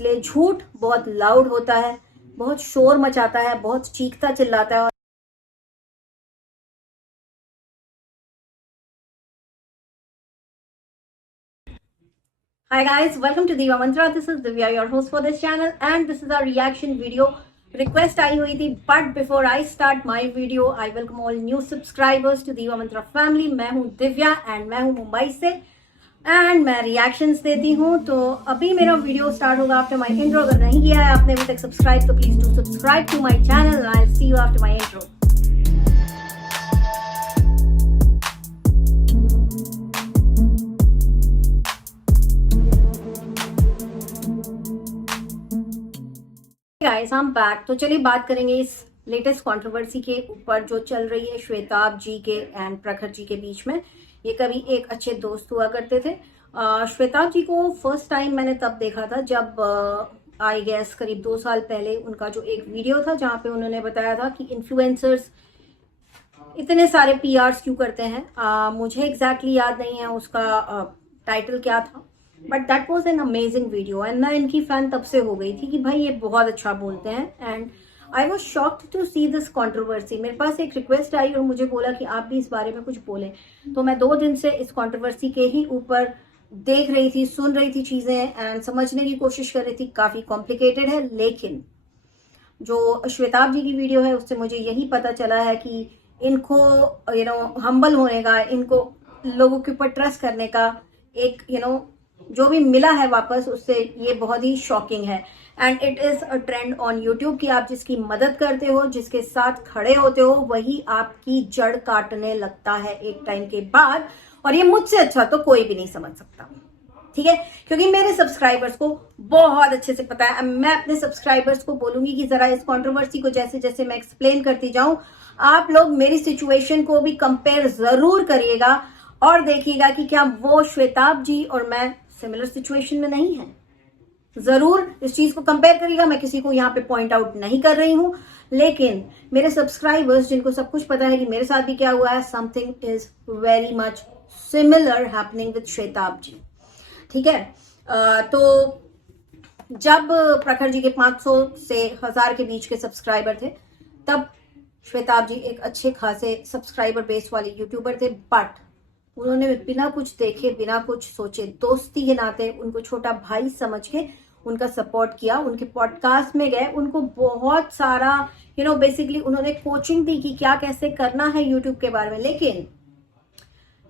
इसलिए झूठ बहुत लाउड होता है, बहुत शोर मचाता है, बहुत चीखता चिल्लाता है। Hi guys, welcome to Diva Mantra. This is Divya, your host for this channel, and this is our reaction video. Request आई हुई थी, but before I start my video, I welcome all new subscribers to Diva Mantra family. मैं हूँ Divya and मैं हूँ मुंबई से and मैं reactions देती हूँ। तो अभी मेरा वीडियो स्टार्ट होगा आफ्टर माई इंट्रो। अगर नहीं किया है आपने अभी तक सब्सक्राइब तो please do subscribe to my channel and I'll see you after my intro. Guys, हम बैक। तो चलिए बात करेंगे इस लेटेस्ट कंट्रोवर्सी के ऊपर जो चल रही है श्वेताब जी के एंड प्रखर जी के बीच में। ये कभी एक अच्छे दोस्त हुआ करते थे। श्वेताब जी को फर्स्ट टाइम मैंने तब देखा था जब आई गेस करीब 2 साल पहले उनका जो एक वीडियो था जहां पे उन्होंने बताया था कि इन्फ्लुएंसर्स इतने सारे पीआर्स क्यों करते हैं। मुझे एग्जैक्टली याद नहीं है उसका टाइटल क्या था, but that was an amazing video and मैं इनकी फैन तब से हो गई थी कि भाई ये बहुत अच्छा बोलते हैं। And I was shocked to see this controversy. मेरे पास एक रिक्वेस्ट आई और मुझे बोला कि आप भी इस बारे में कुछ बोलें। तो मैं 2 दिन से इस कॉन्ट्रोवर्सी के ही ऊपर देख रही थी, सुन रही थी चीजें एंड समझने की कोशिश कर रही थी। काफी कॉम्प्लिकेटेड है, लेकिन जो श्वेताब जी की वीडियो है उससे मुझे यही पता चला है कि इनको हम्बल होने का, इनको लोगों के ऊपर ट्रस्ट करने का एक जो भी मिला है वापस, उससे ये बहुत ही शॉकिंग है। And it is a trend on YouTube कि आप जिसकी मदद करते हो, जिसके साथ खड़े होते हो, वही आपकी जड़ काटने लगता है एक टाइम के बाद। और ये मुझसे अच्छा तो कोई भी नहीं समझ सकता, ठीक है, क्योंकि मेरे सब्सक्राइबर्स को बहुत अच्छे से पता है। मैं अपने सब्सक्राइबर्स को बोलूंगी कि जरा इस कंट्रोवर्सी को जैसे जैसे मैं एक्सप्लेन करती जाऊं, आप लोग मेरी सिचुएशन को भी कंपेयर जरूर करिएगा और देखिएगा कि क्या वो श्वेताब जी और मैं सिमिलर सिचुएशन में नहीं है। जरूर इस चीज को कंपेयर करिएगा। मैं किसी को यहाँ पे पॉइंट आउट नहीं कर रही हूं, लेकिन मेरे सब्सक्राइबर्स जिनको सब कुछ पता है कि मेरे साथ भी क्या हुआ है, something is very much similar happening with Shwetab ji, ठीक है। तो जब प्रखर जी के 500 से 1000 के बीच के सब्सक्राइबर थे, तब श्वेताब जी एक अच्छे खासे सब्सक्राइबर बेस वाले यूट्यूबर थे, बट उन्होंने बिना कुछ देखे, बिना कुछ सोचे, दोस्ती के नाते उनको छोटा भाई समझ के उनका सपोर्ट किया। उनके पॉडकास्ट में गए, उनको बहुत सारा बेसिकली उन्होंने कोचिंग दी कि क्या कैसे करना है यूट्यूब के बारे में।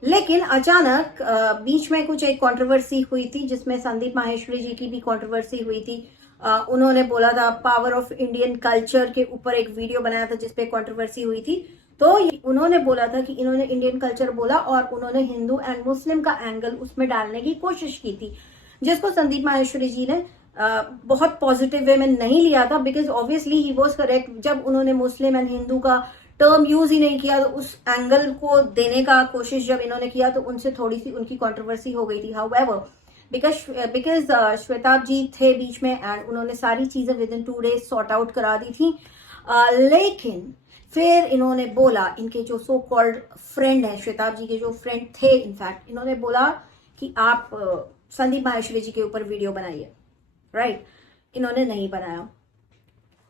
लेकिन अचानक बीच में कुछ एक कंट्रोवर्सी हुई थी जिसमें संदीप माहेश्वरी जी की भी कंट्रोवर्सी हुई थी। उन्होंने बोला था पावर ऑफ इंडियन कल्चर के ऊपर एक वीडियो बनाया था जिसपे कंट्रोवर्सी हुई थी। तो उन्होंने बोला था कि इन्होंने इंडियन कल्चर बोला और उन्होंने हिंदू एंड मुस्लिम का एंगल उसमें डालने की कोशिश की थी, जिसको संदीप माहेश्वरी जी ने बहुत पॉजिटिव वे में नहीं लिया था, because obviously he was correct. जब उन्होंने मुस्लिम एंड हिंदू का टर्म यूज ही नहीं किया, तो उस एंगल को देने का कोशिश जब इन्होंने किया तो उनसे थोड़ी सी उनकी कंट्रोवर्सी हो गई थी। हाउएवर बिकॉज श्वेताब जी थे बीच में एंड उन्होंने सारी चीजें with in 2 days sort out करा दी थी। लेकिन फिर इन्होंने बोला, इनके जो सो कॉल्ड फ्रेंड है, श्वेताब जी के जो फ्रेंड थे इनफैक्ट, इन्होंने बोला कि आप संदीप माहेश्वरी जी के ऊपर वीडियो बनाइए, राइट। इन्होंने नहीं बनाया।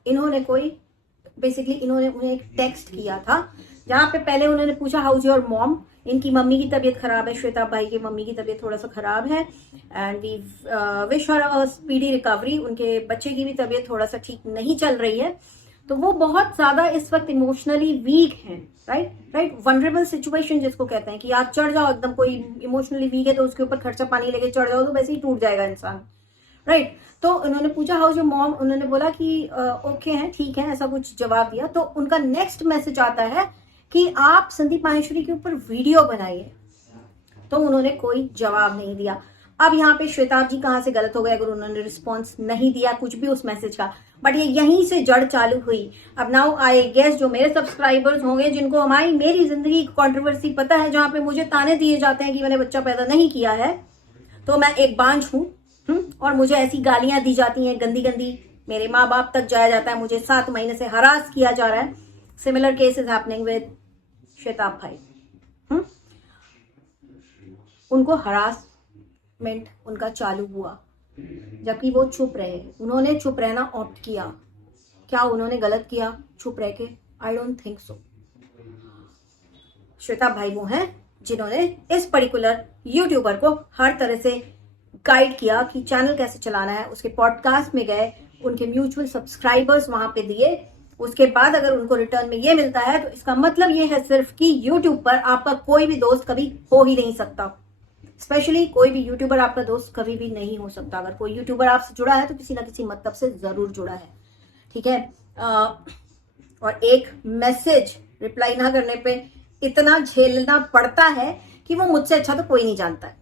इन्होंने इन्होंने उन्हें एक टेक्स्ट किया था जहां पे पहले उन्होंने पूछा हाउ इज योर मॉम। इनकी मम्मी की तबीयत खराब है, श्वेताब भाई की मम्मी की तबीयत थोड़ा सा खराब है and we wish her a speedy recovery. उनके बच्चे की भी तबीयत थोड़ा सा ठीक नहीं चल रही है, तो वो बहुत ज्यादा इस वक्त इमोशनली वीक हैं, राइट। वनरेबल सिचुएशन जिसको कहते हैं कि आप चढ़ जाओ एकदम, कोई इमोशनली वीक है तो उसके ऊपर खर्चा पानी लेके चढ़ जाओ तो वैसे ही टूट जाएगा इंसान, राइट। तो उन्होंने पूछा हाउ जो मॉम, उन्होंने बोला कि ओके है, ठीक है, ऐसा कुछ जवाब दिया। तो उनका नेक्स्ट मैसेज आता है कि आप संदीप माहेश्वरी के ऊपर वीडियो बनाइए, तो उन्होंने कोई जवाब नहीं दिया। अब यहाँ पे श्वेताब जी कहाँ से गलत हो गए अगर उन्होंने रिस्पॉन्स नहीं दिया कुछ भी उस मैसेज का, बट ये यहीं से जड़ चालू हुई। अब नाउ आई गेस जो मेरे सब्सक्राइबर्स होंगे जिनको मेरी जिंदगी की कंट्रोवर्सी पता है, जहां पे मुझे ताने दिए जाते हैं कि मैंने बच्चा पैदा नहीं किया है, तो मैं एक बांझ हूं और मुझे ऐसी गालियां दी जाती हैं गंदी गंदी, मेरे माँ बाप तक जाया जाता है, मुझे 7 महीने से हरास किया जा रहा है। Similar case is happening with Shwetab भाई। उनको हरासमेंट उनका चालू हुआ जबकि वो चुप रहे। उन्होंने चुप रहना ऑप्ट किया। क्या उन्होंने गलत किया चुप रह के? I don't think so. Shweta भाई वो हैं जिन्होंने इस पर्टिकुलर यूट्यूबर को हर तरह से गाइड किया कि चैनल कैसे चलाना है। उसके पॉडकास्ट में गए, उनके म्यूचुअल सब्सक्राइबर्स वहां पे दिए। उसके बाद अगर उनको रिटर्न में ये मिलता है तो इसका मतलब ये है सिर्फ कि यूट्यूब पर आपका कोई भी दोस्त कभी हो ही नहीं सकता। स्पेशली कोई भी यूट्यूबर आपका दोस्त कभी भी नहीं हो सकता। अगर कोई यूट्यूबर आपसे जुड़ा है तो किसी ना किसी मतलब से जरूर जुड़ा है, ठीक है। और एक मैसेज रिप्लाई ना करने पे इतना झेलना पड़ता है कि वो मुझसे अच्छा तो कोई नहीं जानता है।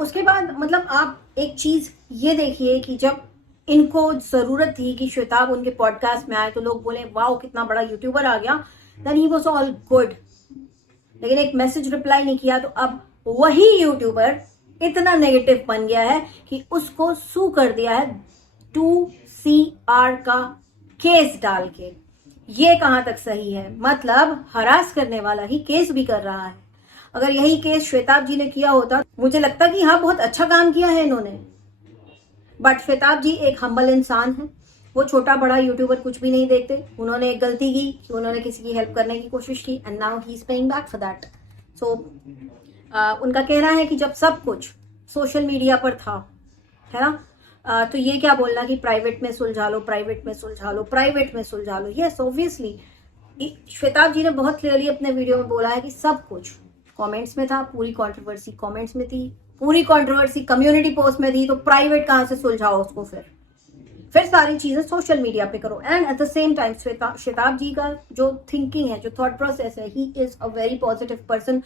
उसके बाद मतलब आप एक चीज ये देखिए कि जब इनको जरूरत थी कि श्वेताब उनके पॉडकास्ट में आए तो लोग बोले वाओ कितना बड़ा यूट्यूबर आ गया, then he was all good. लेकिन एक मैसेज रिप्लाई नहीं किया तो अब वही यूट्यूबर इतना नेगेटिव बन गया है कि उसको सू कर दिया है 2CR का केस डाल के। ये कहां तक सही है? मतलब हरास करने वाला ही केस भी कर रहा है। अगर यही केस श्वेताब जी ने किया होता मुझे लगता कि हाँ बहुत अच्छा काम किया है इन्होंने। बट श्वेताब जी एक हम्बल इंसान है, वो छोटा बड़ा यूट्यूबर कुछ भी नहीं देखते। उन्होंने एक गलती की कि उन्होंने किसी की हेल्प करने की कोशिश की and now he is paying back for that. So उनका कहना है कि जब सब कुछ सोशल मीडिया पर था, है ना, तो ये क्या बोलना कि प्राइवेट में सुलझा लो, प्राइवेट में सुलझा लो, प्राइवेट में सुलझा लो। यस ऑब्वियसली श्वेताब जी ने बहुत क्लियरली अपने वीडियो में बोला है कि सब कुछ कमेंट्स में था, पूरी कंट्रोवर्सी कमेंट्स में थी, पूरी कंट्रोवर्सी कम्युनिटी पोस्ट में थी, तो प्राइवेट कहां से सुलझाओ उसको? फिर सारी चीजें सोशल मीडिया पे करो। And at the same time Shwetab ji का जो थिंकिंग है, जो थॉट प्रोसेस है, he is a very positive person.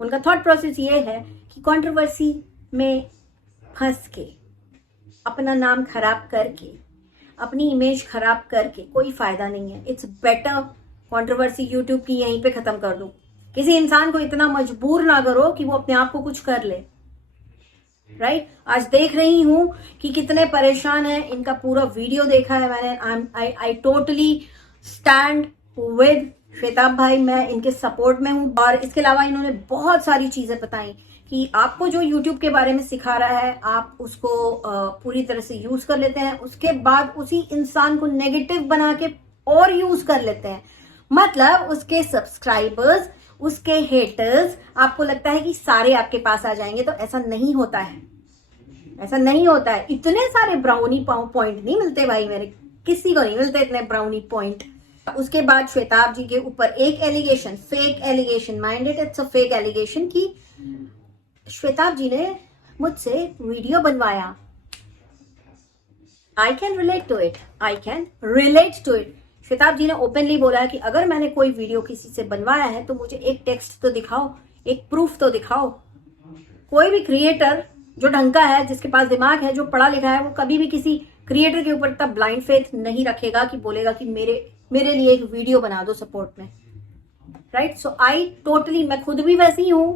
उनका थॉट प्रोसेस ये है कि कंट्रोवर्सी में फंस के, अपना नाम खराब करके, अपनी इमेज खराब करके कोई फायदा नहीं है। इट्स बेटर कंट्रोवर्सी यूट्यूब की यहीं पे खत्म कर दो। किसी इंसान को इतना मजबूर ना करो कि वो अपने आप को कुछ कर ले, राइट? आज देख रही हूं कि कितने परेशान हैं। इनका पूरा वीडियो देखा है मैंने। I totally stand with Shwetab भाई, मैं इनके सपोर्ट में हूं। और इसके अलावा इन्होंने बहुत सारी चीजें बताई कि आपको जो यूट्यूब के बारे में सिखा रहा है आप उसको पूरी तरह से यूज कर लेते हैं, उसके बाद उसी इंसान को नेगेटिव बना के और यूज कर लेते हैं। मतलब उसके सब्सक्राइबर्स, उसके हेटर्स, आपको लगता है कि सारे आपके पास आ जाएंगे, तो ऐसा नहीं होता है। ऐसा नहीं होता है। इतने सारे ब्राउनी पॉइंट नहीं मिलते भाई, मेरे किसी को नहीं मिलते इतने ब्राउनी पॉइंट। उसके बाद श्वेताब जी के ऊपर एक allegation, fake allegation, minded it's a fake allegation, कि श्वेताब जी ने मुझसे वीडियो बनवाया। I can relate to it, I can relate to it. Shwetab ji ने ओपनली बोला है कि अगर मैंने कोई वीडियो किसी से बनवाया है तो मुझे एक टेक्स्ट तो दिखाओ, एक प्रूफ तो दिखाओ। कोई भी क्रिएटर जो ढंग का है, जिसके पास दिमाग है, जो पढ़ा लिखा है, वो कभी भी किसी क्रिएटर के ऊपर इतना ब्लाइंड फेथ नहीं रखेगा कि बोलेगा कि मेरे लिए एक वीडियो बना दो सपोर्ट में, राइट? सो आई टोटली, मैं खुद भी वैसी हूं,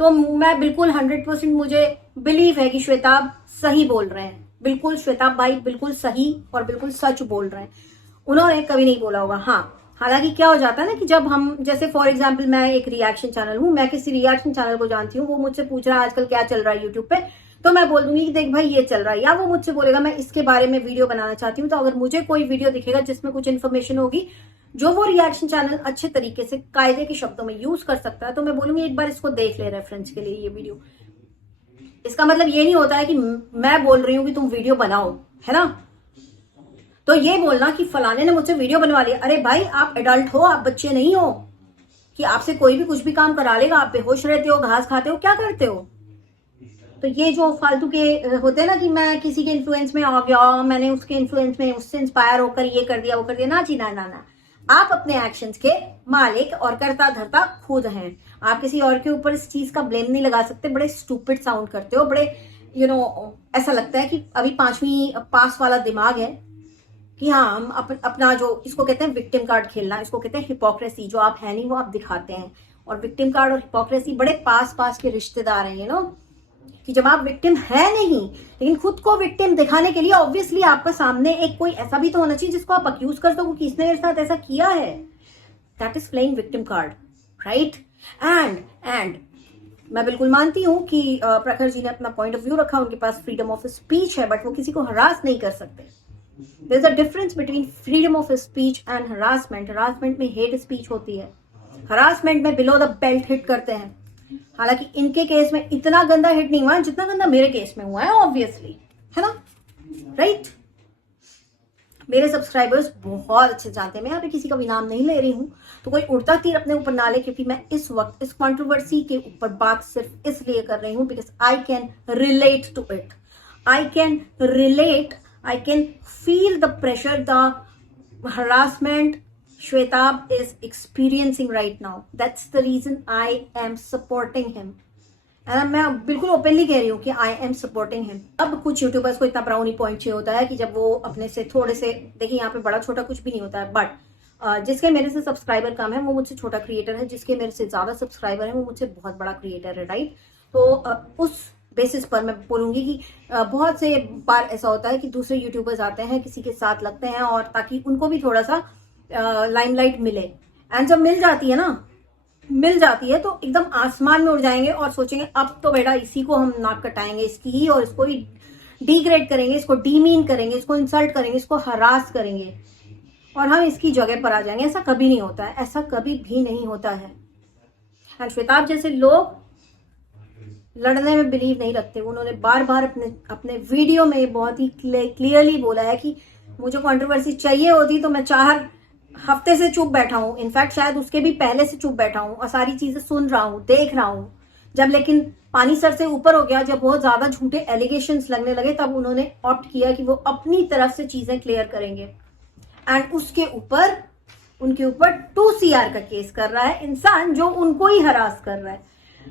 तो मैं बिल्कुल 100% मुझे बिलीव है कि श्वेताब सही बोल रहे हैं। बिल्कुल श्वेताब भाई बिल्कुल सही और बिल्कुल सच बोल रहे हैं। उन्होंने कभी नहीं बोला होगा। हाँ, हालांकि क्या हो जाता है ना कि जब हम, जैसे फॉर एग्जांपल मैं एक रिएक्शन चैनल हूं, मैं किसी रिएक्शन चैनल को जानती हूँ, वो मुझसे पूछ रहा है आजकल क्या चल रहा है यूट्यूब पे, तो मैं बोल दूंगी कि देख भाई ये चल रहा है, या वो मुझसे बोलेगा मैं इसके बारे में वीडियो बनाना चाहती हूँ। तो अगर मुझे कोई वीडियो दिखेगा जिसमें कुछ इन्फॉर्मेशन होगी जो वो रिएक्शन चैनल अच्छे तरीके से कायदे के शब्दों में यूज कर सकता है, तो मैं बोलूंगी एक बार इसको देख ले रेफरेंस के लिए ये वीडियो। इसका मतलब ये नहीं होता है कि मैं बोल रही हूँ कि तुम वीडियो बनाओ, है ना? तो ये बोलना कि फलाने ने मुझसे वीडियो बनवा लिया, अरे भाई आप एडल्ट हो, आप बच्चे नहीं हो कि आपसे कोई भी कुछ भी काम करा लेगा। आप बेहोश रहते हो, घास खाते हो, क्या करते हो? तो ये जो फालतू के होते हैं ना कि मैं किसी के इन्फ्लुएंस में आ गया, मैंने उसके इन्फ्लुएंस में, उससे इंस्पायर होकर ये कर दिया, वो कर दिया, ना जी, ना ना ना। आप अपने एक्शंस के मालिक और करता धरता खुद हैं। आप किसी और के ऊपर इस चीज का ब्लेम नहीं लगा सकते। बड़े स्टूपिड साउंड करते हो, बड़े ऐसा लगता है कि अभी 5वीं पास वाला दिमाग है कि हाँ हम अपना जो, इसको कहते हैं विक्टिम कार्ड खेलना, इसको कहते हैं हिपोक्रेसी। जो आप है नहीं वो आप दिखाते हैं। और विक्टिम कार्ड और हिपोक्रेसी बड़े पास के रिश्तेदार हैं, कि जब आप विक्टिम है नहीं, लेकिन खुद को विक्टिम दिखाने के लिए ऑब्वियसली आपका सामने एक कोई ऐसा भी तो होना चाहिए जिसको आप अक्यूज कर सको कि इसने मेरे साथ ऐसा किया है। That is playing victim card, right? And मैं बिल्कुल मानती हूँ कि प्रखर जी ने अपना पॉइंट ऑफ व्यू रखा, उनके पास फ्रीडम ऑफ स्पीच है, बट वो किसी को हरास नहीं कर सकते। There is a difference between freedom of speech and harassment. Harassment में हेट स्पीच होती है, हरासमेंट में बिलो द बेल्ट हिट करते हैं। हालांकि इनके केस में इतना गंदा हिट नहीं हुआ है जितना गंदा मेरे केस में हुआ है, ऑब्वियसली, है ना, राइट। मेरे सब्सक्राइबर्स बहुत अच्छे जानते हैं, मैं यहाँ पे किसी का भी नाम नहीं ले रही हूँ, तो कोई उड़ता तीर अपने ऊपर ना ले, क्योंकि मैं इस वक्त इस कंट्रोवर्सी के ऊपर बात सिर्फ इसलिए कर रही हूँ because I can relate to it, I can relate, I can feel the pressure, the harassment Shwetab is experiencing right now. That's the reason I am supporting him. And मैं बिल्कुल ओपनली कह रही हूँ कि आई एम सपोर्टिंग हिम। अब कुछ YouTubers को इतना ब्राउनी पॉइंट चाहिए होता है कि जब वो अपने से थोड़े से, देखिए यहाँ पे बड़ा छोटा कुछ भी नहीं होता है, बट जिसके मेरे से सब्सक्राइबर कम है वो मुझसे छोटा क्रिएटर है, जिसके मेरे से ज्यादा सब्सक्राइबर है वो मुझसे बहुत बड़ा क्रिएटर है, राइट। तो उस बेसिस पर मैं बोलूंगी कि बहुत से बार ऐसा होता है कि दूसरे यूट्यूबर्स आते हैं, किसी के साथ लगते हैं, और ताकि उनको भी थोड़ा सा लाइमलाइट मिले, एंड जब मिल जाती है तो एकदम आसमान में उड़ जाएंगे और सोचेंगे अब तो बेटा इसी को हम नाक कटाएंगे इसकी ही, और इसको ही डिग्रेड करेंगे, इसको डीमीन करेंगे, इसको इंसल्ट करेंगे, इसको हरास करेंगे, और हम इसकी जगह पर आ जाएंगे। ऐसा कभी नहीं होता है, ऐसा कभी भी नहीं होता है। एंड श्वेताब जैसे लोग लड़ने में बिलीव नहीं रखते। उन्होंने बार बार अपने वीडियो में बहुत ही क्लियरली बोला है कि मुझे कंट्रोवर्सी चाहिए होती तो मैं 4 हफ्ते से चुप बैठा हूं, इनफैक्ट शायद उसके भी पहले से चुप बैठा हूं और सारी चीजें सुन रहा हूं, देख रहा हूं। जब लेकिन पानी सर से ऊपर हो गया, जब बहुत ज्यादा झूठे एलिगेशंस लगने लगे, तब उन्होंने ऑप्ट किया कि वो अपनी तरफ से चीजें क्लियर करेंगे। एंड उसके ऊपर उनके ऊपर 2 CR का केस कर रहा है इंसान जो उनको ही हरास कर रहा है।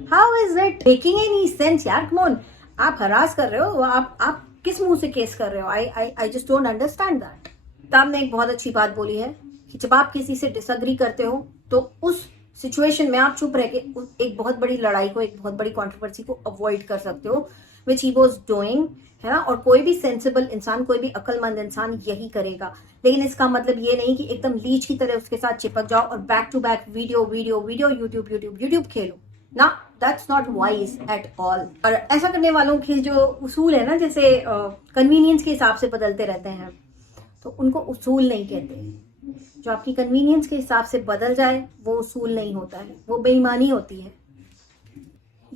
How is it making any sense यार, कम ऑन। आप हरास कर रहे हो, आप किस मुंह से केस कर रहे हो? I just don't understand that. तब ने एक बहुत अच्छी बात बोली है कि जब आप किसी से डिसएग्री करते हो तो उस सिचुएशन में आप चुप रह के एक बहुत बड़ी लड़ाई को, एक बहुत बड़ी कंट्रोवर्सी को अवॉइड कर सकते हो, विच ही वाज डूइंग, है ना। और कोई भी सेंसिबल इंसान, कोई भी अक्लमंद इंसान यही करेगा। लेकिन इसका मतलब ये नहीं कि एकदम लीच की तरह उसके साथ चिपक जाओ और back to back video YouTube खेलो ना, that's not wise at all. और ऐसा करने वालों के जो उसूल है ना, जैसे कन्वीनियंस के हिसाब से बदलते रहते हैं, तो उनको उसूल नहीं कहते। जो आपकी कन्वीनियंस के हिसाब से बदल जाए वो उसूल नहीं होता है, वो बेईमानी होती है।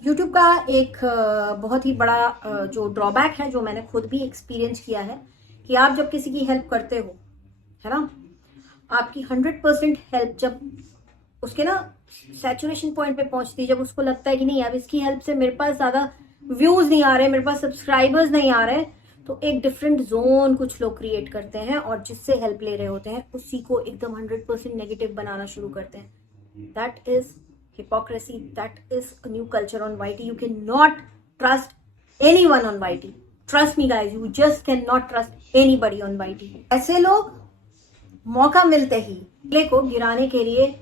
यूट्यूब का एक बहुत ही बड़ा जो ड्रॉबैक है, जो मैंने खुद भी एक्सपीरियंस किया है, कि आप जब किसी की हेल्प करते हो, है ना, आपकी 100% हेल्प जब उसके ना सैचुरेशन पॉइंट पे पहुंचती है, जब उसको लगता है कि नहीं अब इसकी हेल्प से मेरे पास ज्यादा व्यूज नहीं आ रहे, मेरे पास सब्सक्राइबर्स नहीं आ रहे, तो एक डिफरेंट जोन कुछ लोग क्रिएट करते हैं और जिससे हेल्प ले रहे होते हैं उसी को एकदम 100% नेगेटिव बनाना शुरू करते हैं। That is hypocrisy, that is a new culture on YT. You cannot trust anyone on YT. Trust me guys, you just cannot trust anybody on YT. ऐसे लोग मौका मिलते ही अगले को गिराने के लिए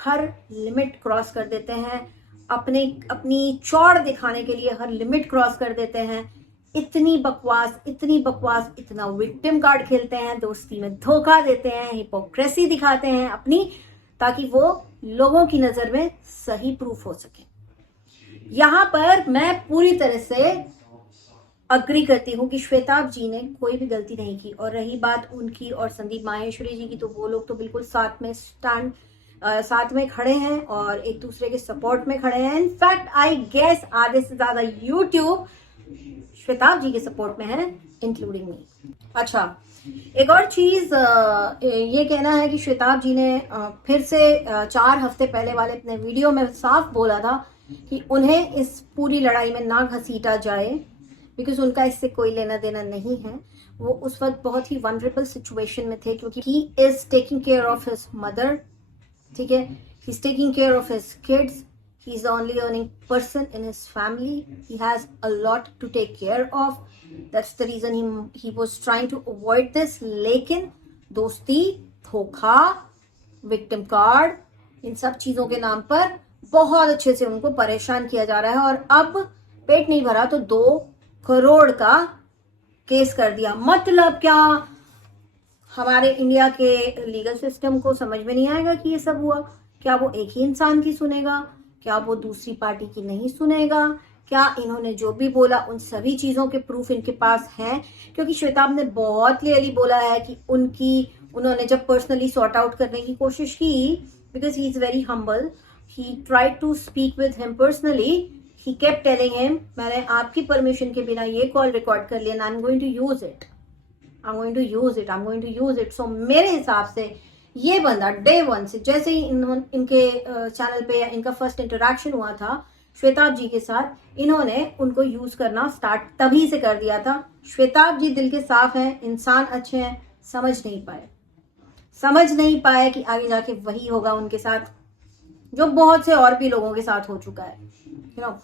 हर लिमिट क्रॉस कर देते हैं, अपनी चौड़ दिखाने के लिए हर लिमिट क्रॉस कर देते हैं। इतनी बकवास, इतना विक्टिम कार्ड खेलते हैं, दोस्ती में धोखा देते हैं, हिपोक्रेसी दिखाते हैं अपनी, ताकि वो लोगों की नजर में सही प्रूफ हो सके। यहां पर मैं पूरी तरह से अग्री करती हूँ कि श्वेताब जी ने कोई भी गलती नहीं की। और रही बात उनकी और संदीप माहेश्वरी जी की, तो वो लोग तो बिल्कुल साथ में खड़े हैं और एक दूसरे के सपोर्ट में खड़े हैं। इनफैक्ट आई गेस आधे से ज्यादा यूट्यूब श्वेताब जी के सपोर्ट में है, इंक्लूडिंग मी। अच्छा, एक और चीज ये कहना है कि श्वेताब जी ने फिर से 4 हफ्ते पहले वाले अपने वीडियो में साफ बोला था कि उन्हें इस पूरी लड़ाई में ना घसीटा जाए, बिकॉज उनका इससे कोई लेना देना नहीं है। वो उस वक्त बहुत ही वनरेबल सिचुएशन में थे, क्योंकि he is taking care of his mother, ठीक है, he is taking care of his kids, he is the only earning person in his family, he has a lot to take care of, that's the reason he was trying to avoid this। लेकिन दोस्ती, धोखा, victim card, इन सब चीजों के नाम पर बहुत अच्छे से उनको परेशान किया जा रहा है। और अब पेट नहीं भरा तो 2 करोड़ का केस कर दिया। मतलब क्या, हमारे इंडिया के लीगल सिस्टम को समझ में नहीं आएगा कि ये सब हुआ? क्या वो एक ही इंसान की सुनेगा? क्या वो दूसरी पार्टी की नहीं सुनेगा? क्या इन्होंने जो भी बोला उन सभी चीजों के प्रूफ इनके पास हैं? क्योंकि श्वेताब ने बहुत क्लियरली बोला है कि उन्होंने जब पर्सनली सॉर्ट आउट करने की कोशिश की, because he is very humble, he tried to speak with him personally, he kept telling him मैंने आपकी परमिशन के बिना ये कॉल रिकॉर्ड कर लिया and I am going to use it, I am going to use it, I am going to use it. So मेरे हिसाब से ये बंदा डे वन से, जैसे ही इनके चैनल पे या इनका फर्स्ट इंटरेक्शन हुआ था श्वेताब जी के साथ, इन्होंने उनको यूज करना स्टार्ट तभी से कर दिया था। श्वेताब जी दिल के साफ हैं, इंसान अच्छे हैं, समझ नहीं पाए कि आगे जाके वही होगा उनके साथ जो बहुत से और भी लोगों के साथ हो चुका है, यू नो।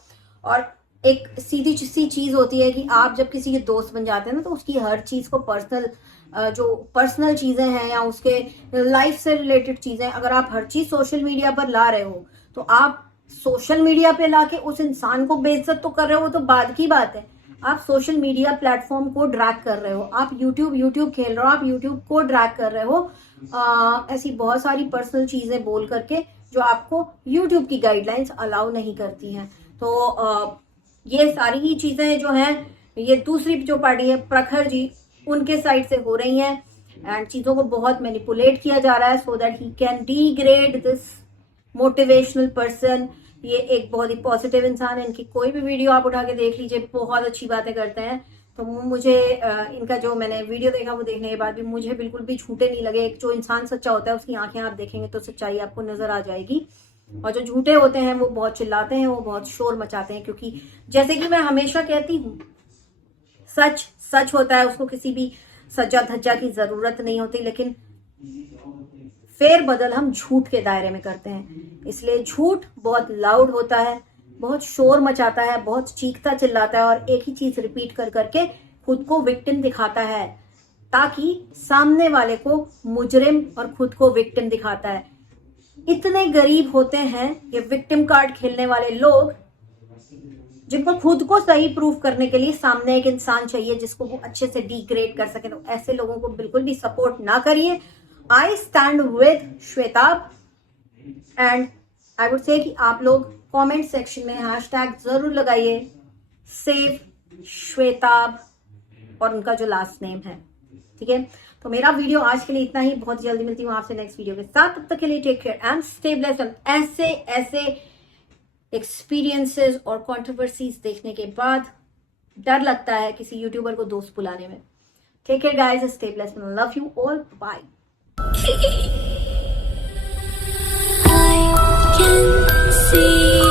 और एक सीधी सी चीज होती है कि आप जब किसी के दोस्त बन जाते हैं ना, तो उसकी हर चीज को जो पर्सनल चीजें हैं या उसके लाइफ से रिलेटेड चीजें, अगर आप हर चीज सोशल मीडिया पर ला रहे हो, तो आप सोशल मीडिया पे लाके उस इंसान को बेइज्जत तो कर रहे हो, वो तो बाद की बात है। आप सोशल मीडिया प्लेटफॉर्म को ड्रैग कर रहे हो, आप यूट्यूब खेल रहे हो, आप यूट्यूब को ड्रैग कर रहे हो ऐसी बहुत सारी पर्सनल चीजें बोल करके जो आपको यूट्यूब की गाइडलाइंस अलाउ नहीं करती हैं। तो ये सारी ही चीजें जो हैं, ये दूसरी जो पार्टी है प्रखर जी, उनके साइड से हो रही हैं एंड चीजों को बहुत मैनिपुलेट किया जा रहा है so that he can degrade this motivational person. ये एक बहुत ही पॉजिटिव इंसान है, इनकी कोई भी वीडियो आप उठा के देख लीजिए, बहुत अच्छी बातें करते हैं। तो मुझे इनका जो मैंने वीडियो देखा वो देखने के बाद भी मुझे बिल्कुल भी झूठे नहीं लगे। एक जो इंसान सच्चा होता है उसकी आंखें आप देखेंगे तो सच्चाई आपको नजर आ जाएगी, और जो झूठे होते हैं वो बहुत चिल्लाते हैं, वो बहुत शोर मचाते हैं। क्योंकि जैसे कि मैं हमेशा कहती हूँ, सच सच होता है, उसको किसी भी सज्जा धज्जा की जरूरत नहीं होती, लेकिन फेर बदल हम झूठ के दायरे में करते हैं। इसलिए झूठ बहुत लाउड होता है, बहुत शोर मचाता है, बहुत चीखता चिल्लाता है और एक ही चीज रिपीट कर करके खुद को विक्टिम दिखाता है, ताकि सामने वाले को मुजरिम और खुद को विक्टिम दिखाता है। इतने गरीब होते हैं ये विक्टिम कार्ड खेलने वाले लोग, जिनको खुद को सही प्रूफ करने के लिए सामने एक इंसान चाहिए जिसको वो अच्छे से डिग्रेड कर सके। तो ऐसे लोगों को बिल्कुल भी सपोर्ट ना करिए। I stand with Shwetab and I would say कि आप लोग कमेंट सेक्शन में हैशटैग जरूर लगाइए, सेव श्वेताब और उनका जो लास्ट नेम है, ठीक है। तो मेरा वीडियो आज के लिए इतना ही, बहुत जल्दी मिलती हूँ आपसे नेक्स्ट वीडियो के साथ। तब तक के लिए take care and stay blessed. ऐसे एक्सपीरियंसेस और कंट्रोवर्सीज देखने के बाद डर लगता है किसी यूट्यूबर को दोस्त बुलाने में। Take care guys, stay blessed, love you all, bye. I can see